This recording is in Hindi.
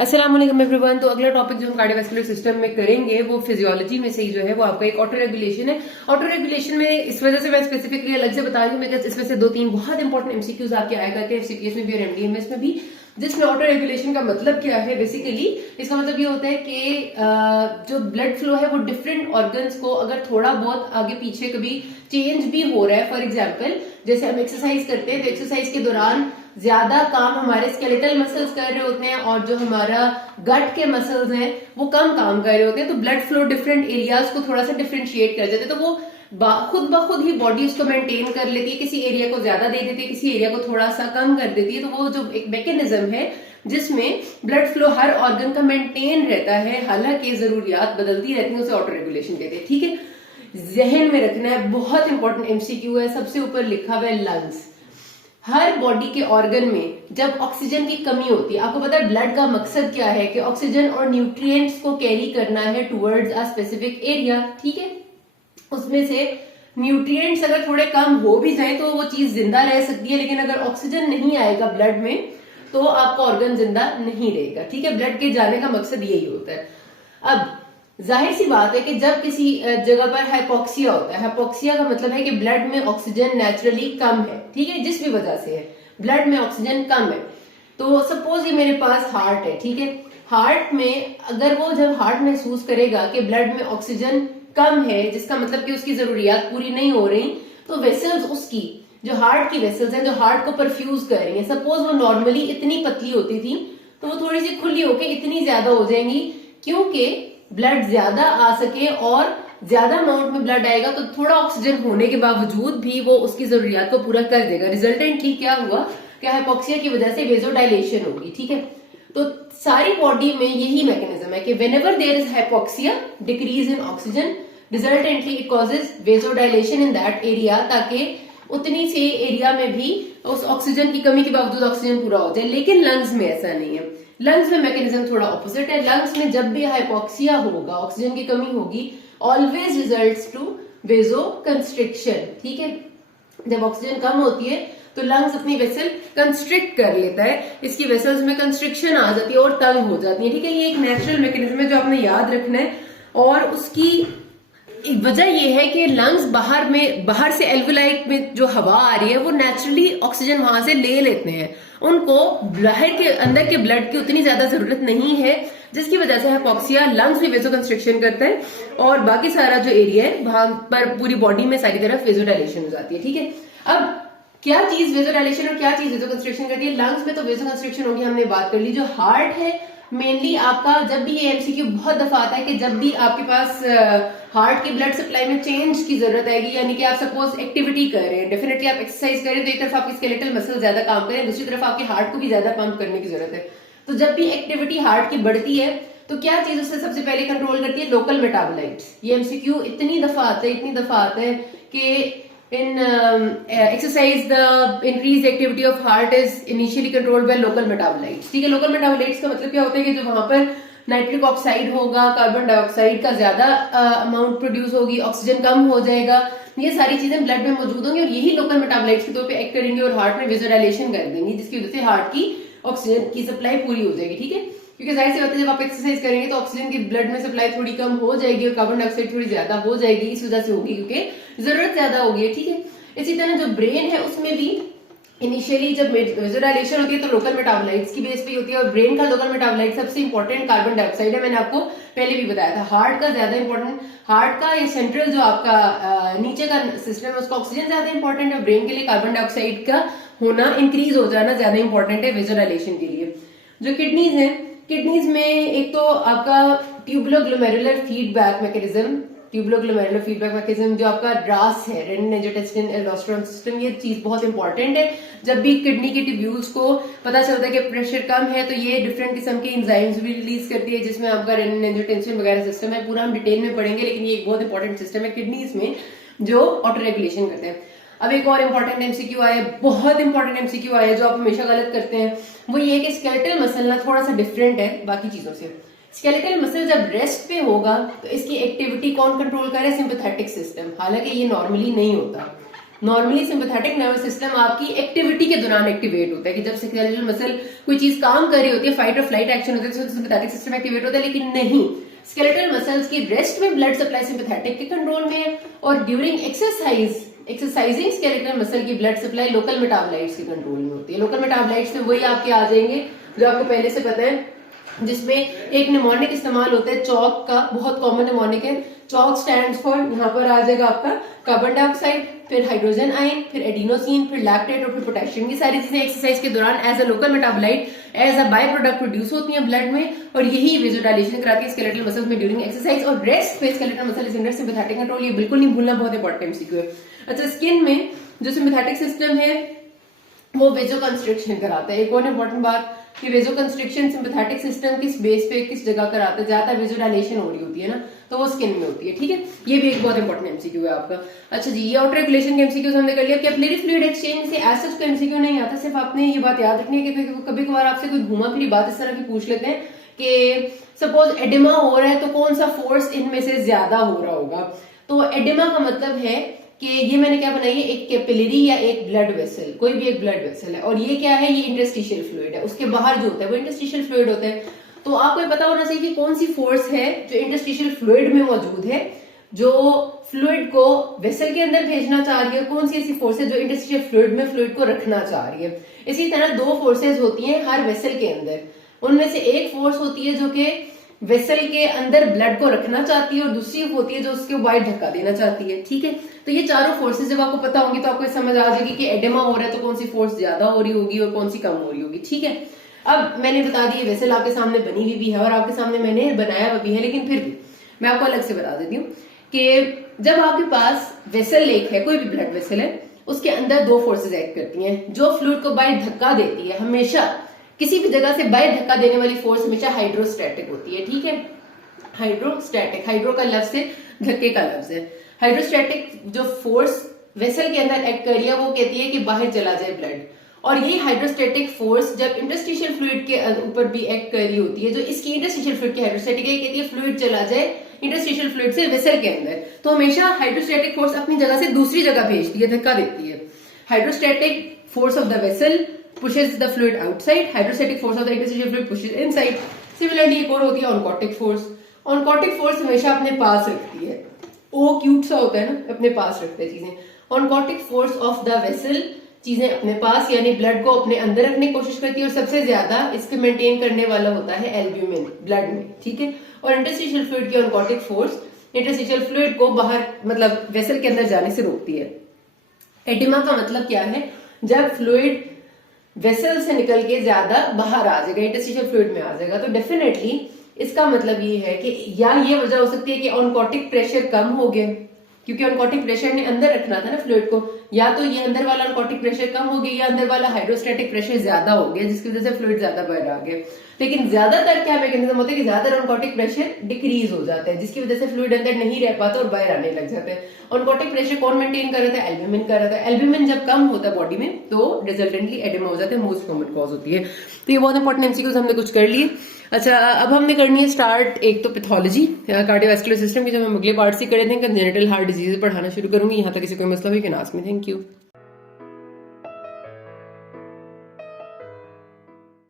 अस्सलाम वालेकुम एवरीवन। तो अगला टॉपिक जो हम कार्डियोवैस्कुलर सिस्टम में करेंगे वो फिजियोलॉजी में से ही जो है वो आपका एक ऑटो रेगुलेशन है। ऑटो रेगुलेशन में इस वजह से मैं स्पेसिफिकली अलग से बता रही हूँ बिकॉज इसमें से दो तीन बहुत इंपॉर्टेंट एमसीक्यूज आपके आया करते हैं एफसीपीएस में भी और एमडीएमएस में भी, जिसमें ऑटो रेगुलेशन का मतलब क्या है। बेसिकली इसका मतलब ये होता है कि जो ब्लड फ्लो है वो डिफरेंट ऑर्गन्स को अगर थोड़ा बहुत आगे पीछे कभी चेंज भी हो रहा है, फॉर एग्जाम्पल जैसे हम एक्सरसाइज करते हैं तो एक्सरसाइज के दौरान ज्यादा काम हमारे स्केलेटल मसल्स कर रहे होते हैं और जो हमारा गट के मसल्स हैं वो कम काम कर रहे होते हैं, तो ब्लड फ्लो डिफरेंट एरियाज को थोड़ा सा डिफरेंशिएट कर देते हैं। तो वो खुद ब खुद ही बॉडी उसको मेंटेन कर लेती है, किसी एरिया को ज्यादा दे देती है, किसी एरिया को थोड़ा सा कम कर देती है। तो वो जो एक मैकेनिज्म है जिसमें ब्लड फ्लो हर ऑर्गन का मेंटेन रहता है, हालांकि जरूरियात बदलती रहती है, उसे ऑटो रेगुलेशन कहते हैं। ठीक है, जहन में रखना है, बहुत इंपॉर्टेंट एमसीक्यू है। सबसे ऊपर लिखा हुआ है लंग्स। हर बॉडी के ऑर्गन में जब ऑक्सीजन की कमी होती है, आपको पता है ब्लड का मकसद क्या है कि ऑक्सीजन और न्यूट्रिएंट्स को कैरी करना है टुवर्ड्स अ स्पेसिफिक एरिया। ठीक है, उसमें से न्यूट्रिएंट्स अगर थोड़े कम हो भी जाए तो वो चीज जिंदा रह सकती है, लेकिन अगर ऑक्सीजन नहीं आएगा ब्लड में तो आपका ऑर्गन जिंदा नहीं रहेगा। ठीक है, ब्लड के जाने का मकसद यही होता है। अब जाहिर सी बात है कि जब किसी जगह पर हाइपोक्सिया होता है, हाइपोक्सिया का मतलब है कि ब्लड में ऑक्सीजन नेचुरली कम है। ठीक है, जिस भी वजह से है ब्लड में ऑक्सीजन कम है। तो सपोज ये मेरे पास हार्ट है, ठीक है, हार्ट में अगर वो जब हार्ट महसूस करेगा कि ब्लड में ऑक्सीजन कम है, जिसका मतलब कि उसकी जरूरियात पूरी नहीं हो रही, तो वेसल्स उसकी जो हार्ट की वेसल्स हैं जो हार्ट को परफ्यूज कर रही है, सपोज वो नॉर्मली इतनी पतली होती थी तो वो थोड़ी सी खुली होकर इतनी ज्यादा हो जाएंगी, क्योंकि ब्लड ज्यादा आ सके और ज्यादा अमाउंट में ब्लड आएगा तो थोड़ा ऑक्सीजन होने के बावजूद भी वो उसकी जरूरियात को पूरा कर देगा। रिजल्टेंटली क्या हुआ कि हाइपोक्सिया की वजह से वेजोडाइलेशन होगी। ठीक है, तो सारी बॉडी में यही मैकेनिज्म है कि whenever there is hypoxia, decrease in oxygen, resultantly it causes vasodilation in that area, ताकि उतनी सी एरिया में भी उस ऑक्सीजन की कमी के बावजूद ऑक्सीजन पूरा हो जाए। लेकिन लंग्स में ऐसा नहीं है, लंग्स में मैकेनिज्म थोड़ा ऑपोजिट है। लंग्स में जब भी हाइपोक्सिया होगा, ऑक्सीजन की कमी होगी, ऑलवेज रिजल्ट्स टू वेजो कंस्ट्रिक्शन। ठीक है, जब ऑक्सीजन कम होती है तो लंग्स अपनी वेसल कंस्ट्रिक्ट कर लेता है, इसकी वेसल्स में कंस्ट्रिक्शन आ जाती है और तंग हो जाती है। ठीक है, ये एक नेचुरल मैकेनिज्म है जो आपने याद रखना है। और उसकी वजह यह है कि लंग्स बाहर से एल्वुलाई में जो हवा आ रही है वो नेचुरली ऑक्सीजन वहां से ले लेते हैं, उनको बाहर के अंदर के ब्लड की उतनी ज्यादा जरूरत नहीं है, जिसकी वजह से हाइपोक्सिया लंग्स में वेजो कंस्ट्रिक्शन करता है और बाकी सारा जो एरिया है वहां पर पूरी बॉडी में सारी तरफ वेजोडाइलेशन हो जाती है। ठीक है, अब क्या चीज वेजोडाइलेशन और क्या चीज वेजो कंस्ट्रिक्शन करती है? लंग्स में तो वेजो कंस्ट्रिक्शन होगी, हमने बात कर ली। जो हार्ट है मेनली आपका, जब भी ये एमसीक्यू बहुत दफा आता है कि जब भी आपके पास हार्ट की ब्लड सप्लाई में चेंज की जरूरत आएगी, यानी कि आप सपोज एक्टिविटी कर रहे हैं, डेफिनेटली आप एक्सरसाइज कर रहे हैं तो एक तरफ आपकी स्केलेटल मसल ज्यादा काम करें, दूसरी तरफ आपके हार्ट को भी ज्यादा पंप करने की जरूरत है। तो जब भी एक्टिविटी हार्ट की बढ़ती है तो क्या चीज उससे सबसे पहले कंट्रोल करती है? Local metabolites. ये एमसीक्यू इतनी दफा आता है कि in exercise the increased activity of heart is initially controlled by local metabolites। ठीक है, लोकल मेटाबोलाइट्स का मतलब क्या होता है कि जो वहां पर नाइट्रिक ऑक्साइड होगा, कार्बन डाइऑक्साइड का ज्यादा अमाउंट प्रोड्यूस होगी, ऑक्सीजन कम हो जाएगा, ये सारी चीजें ब्लड में मौजूद होंगी और यही लोकल मेटाबोलाइट्स के तौर पे एक्ट करेंगे और हार्ट में वेजोडाइलेशन कर देंगी, जिसकी वजह से हार्ट की ऑक्सीजन की सप्लाई पूरी हो जाएगी। ठीक है, क्योंकि जाहिर सी बात है जब आप एक्सरसाइज करेंगे तो ऑक्सीजन की ब्लड में सप्लाई थोड़ी कम हो जाएगी और कार्बन डाइऑक्साइड थोड़ी ज्यादा हो जाएगी, इस वजह से होगी क्योंकि जरूरत ज्यादा होगी। ठीक है, इसी तरह जो ब्रेन है उसमें भी इनिशियली जब वेजोडाइलेशन होती है तो लोकल मेटाबोलाइट्स की बेस पे होती है और ब्रेन का लोकल मेटाबोलाइट सबसे इंपॉर्टेंट कार्बन डाइऑक्साइड है। मैंने आपको पहले भी बताया था। हार्ट का ज्यादा इंपॉर्टेंट, हार्ट का ये सेंट्रल जो आपका नीचे का सिस्टम है उसका ऑक्सीजन ज्यादा इंपॉर्टेंट है, ब्रेन के लिए कार्बन डाइऑक्साइड का होना, इंक्रीज हो जाना ज्यादा इंपॉर्टेंट है वेजोडाइलेशन के लिए। जो किडनीज है, किडनीज में एक तो आपका ट्यूबुलोग्लोमेरुलर फीडबैक मैकेनिज्म, ट्यूबुलोग्लोमेरुलर फीडबैक मैकेनिज्म जो आपका रास है, रेनिन एंजियोटेंसिन एल्डोस्टेरोन सिस्टम, ये चीज बहुत इंपॉर्टेंट है। जब भी किडनी के ट्यूब्यूल्स को पता चलता है कि प्रेशर कम है तो ये डिफरेंट किस्म के एंजाइम्स भी रिलीज करती है, जिसमें आपका रेनिन एंजियोटेंसिन वगैरह सिस्टम है। पूरा हम डिटेल में पढ़ेंगे, लेकिन ये एक बहुत इंपॉर्टेंट सिस्टम है किडनीज में जो ऑटो रेगुलेशन करते हैं। अब एक और इंपॉर्टेंट एमसीक्यू आया, बहुत इंपॉर्टेंट एमसीक्यू आया जो आप हमेशा गलत करते हैं, वो ये कि स्केलेटल मसल ना थोड़ा सा डिफरेंट है बाकी चीजों से। स्केलेटल मसल जब रेस्ट पे होगा तो इसकी एक्टिविटी कौन कंट्रोल करे? Sympathetic system. हालांकि ये नॉर्मली नहीं होता, नॉर्मली सिंपैथेटिक नर्वस सिस्टम आपकी एक्टिविटी के दौरान एक्टिवेट होता है कि जब स्केलेटल मसल कोई चीज काम कर रही होती है, फाइट और फ्लाइट एक्शन होता है तो सिंपैथेटिक सिस्टम एक्टिवेट होता है, लेकिन नहीं, स्केलेटल मसल्स की रेस्ट में ब्लड सप्लाई सिंपैथेटिक के कंट्रोल में है और ड्यूरिंग एक्सरसाइजिंग स्केलेटल मसल की ब्लड सप्लाई लोकल मेटाबोलाइट्स के कंट्रोल में होती है। लोकल मेटाबोलाइट्स में वही आपके आ जाएंगे जो आपको पहले से पता है, जिसमें एक निमोनिक इस्तेमाल होता है चौक का, बहुत कॉमन निमोनिक है। चौक स्टैंड फॉर, यहाँ पर आ जाएगा आपका कार्बन डाइऑक्साइड, फिर हाइड्रोजन आयन, फिर एडिनोसिन, फिर लैक्टेट और फिर पोटेशियम। ये सारी चीजें एक्सरसाइज के दौरान as a local metabolite, as a by product produce होती हैं ब्लड में, और यही विजुअलाइजेशन कराती है स्केलेटल मसल्स में ड्यूरिंग एक्सरसाइज। और रेस्ट में skeletal muscle is under sympathetic control, ये बिल्कुल नहीं भूलना, बहुत इंपॉर्टेंट एमसीक्यू है। अच्छा, स्किन में जो सिंपैथेटिक सिस्टम है वो वेजोकंस्ट्रिक्शन कराता है। एक और इंपॉर्टेंट बात कि वेजोकंस्ट्रिक्शन सिंपैथेटिक सिस्टम किस बेस पे किस जगह कराता है, ज्यादा विजुअलाइजेशन हो रही होती है ना, तो वो स्किन में होती है। ठीक है, ये भी एक बहुत इंपॉर्टेंट एमसीक्यू है आपका। अच्छा जी, ये ऑटो रेगुलेशन के एमसीक्यूज हमने कर लिया। कैपिलरी फ्लूइड एक्सचेंज से एज सच एमसीक्यू नहीं आता, सिर्फ आपने ये बात याद रखनी है कि कभी कभार आपसे कोई घुमा फिरी बात इस तरह की पूछ लेते हैं कि सपोज एडिमा हो रहा है तो कौन सा फोर्स इनमें से ज्यादा हो रहा होगा। तो एडिमा का मतलब है कि ये मैंने क्या बनाई है, एक कैपिलरी या एक ब्लड वेसल, कोई भी एक ब्लड वेसल है, और ये क्या है, ये इंटरस्टिशियल फ्लूइड है। उसके बाहर जो होता है वो इंटरस्टिशियल फ्लूइड होता है। तो आपको पता होना चाहिए कि कौन सी फोर्स है जो इंटरस्टिशियल फ्लूइड में मौजूद है, जो फ्लूइड को वेसल के अंदर भेजना चाह रही है, कौन सी ऐसी फोर्स है जो इंटरस्टिशियल फ्लूइड में फ्लूइड को रखना चाह रही है। इसी तरह दो फोर्सेज होती हैं हर वेसल के अंदर, उनमें से एक फोर्स होती है जो कि वेसल के अंदर ब्लड को रखना चाहती है और दूसरी होती है जो उसके बाहर धक्का देना चाहती है। ठीक है, तो ये चारों फोर्सेस जब आपको पता होंगी तो आपको समझ आ जाएगी कि एडेमा हो रहा है तो कौन सी फोर्स ज्यादा हो रही होगी और कौन सी कम हो रही होगी। ठीक है, अब मैंने बता दी वेसल आपके सामने बनी हुई भी है और आपके सामने मैंने बनाया भी है, लेकिन फिर भी मैं आपको अलग से बता देती हूँ कि जब आपके पास वेसल एक है, कोई भी ब्लड वेसल है, उसके अंदर दो फोर्सेज एक्ट करती हैं जो फ्लूइड को बाहर धक्का देती है। हमेशा किसी भी जगह से बाहर धक्का देने वाली फोर्स हमेशा हाइड्रोस्टैटिक होती है। ठीक है, हाइड्रोस्टैटिक, हाइड्रो का लफ्ज है, धक्के का लफ्ज है। हाइड्रोस्टैटिक जो फोर्स वेसल के अंदर एक्ट कर रही है वो कहती है कि बाहर चला जाए ब्लड, और ये हाइड्रोस्टैटिक फोर्स जब इंटरस्टिशियल फ्लूइड के ऊपर भी एक्ट कर रही होती है, जो इसकी इंटरस्टिशियल फ्लूइड की हाइड्रोस्टैटिक है, कहती है फ्लूइड चला जाए इंटरस्टिशियल फ्लूइड से वेसल के अंदर, तो हमेशा हाइड्रोस्टैटिक फोर्स अपनी जगह से दूसरी जगह भेजती है, धक्का देती है। Hydrostatic force of the vessel pushes the fluid outside, hydrostatic force of the interstitial fluid pushes inside. Similarly एक और होती है oncotic force. Oncotic force हमेशा अपने पास रखती है, O क्यूट सा होता है ना, अपने पास रखते हैं चीजें। Oncotic force of the vessel चीजें अपने पास यानी ब्लड को अपने अंदर रखने की कोशिश करती है, और सबसे ज्यादा इसके मेंटेन करने वाला होता है एल्ब्यूमिन ब्लड में। ठीक है, और इंटरस्टिशियल फ्लूइड की oncotic force इंटरस्टिशियल फ्लूइड को बाहर मतलब वेसल के अंदर जाने से रोकती है। एडिमा का मतलब क्या है, जब फ्लूइड वेसल से निकल के ज्यादा बाहर आ जाएगा, इंटरस्टिशियल फ्लूइड में आ जाएगा, तो डेफिनेटली इसका मतलब ये है कि या ये वजह हो सकती है कि ऑनकोटिक प्रेशर कम हो गया, क्योंकि ऑनकोटिक प्रेशर ने अंदर रखना था ना फ्लूइड को, या तो ये अंदर वाला ऑनकोटिक प्रेशर कम हो गया या अंदर वाला हाइड्रोस्टैटिक प्रेशर ज्यादा हो गया जिसकी वजह से फ्लूइड ज्यादा बाहर आ गया। लेकिन ज्यादातर क्या मैकेनिज्म होता है कि ज्यादा ऑनकोटिक प्रेशर डिक्रीज हो जाता है, जिसकी वजह से फ्लूइड अंदर नहीं रह पाता और बाहर आने लग जाता है। ऑनकोटिक प्रेशर कौन मेंटेन कर रहा था, एल्ब्यूमिन कर रहा था। एल्ब्यूमिन जब कम होता है बॉडी में तो रिजल्टेंटली एडेमा हो जाता है, मोस्ट कॉमन कॉज होती है। तो ये बहुत इंपॉर्टेंट एमसीक्यूज हमने कुछ कर लिए। अच्छा, अब हमने करनी है स्टार्ट एक तो पैथोलॉजी कार्डियोवैस्कुलर सिस्टम की, जो हम अगले पार्ट से करे थे, कंजेनिटल हार्ट डिजीज पढ़ाना शुरू करूंगी। यहाँ तक किसी कोई मसला हुई can ask me. Thank you.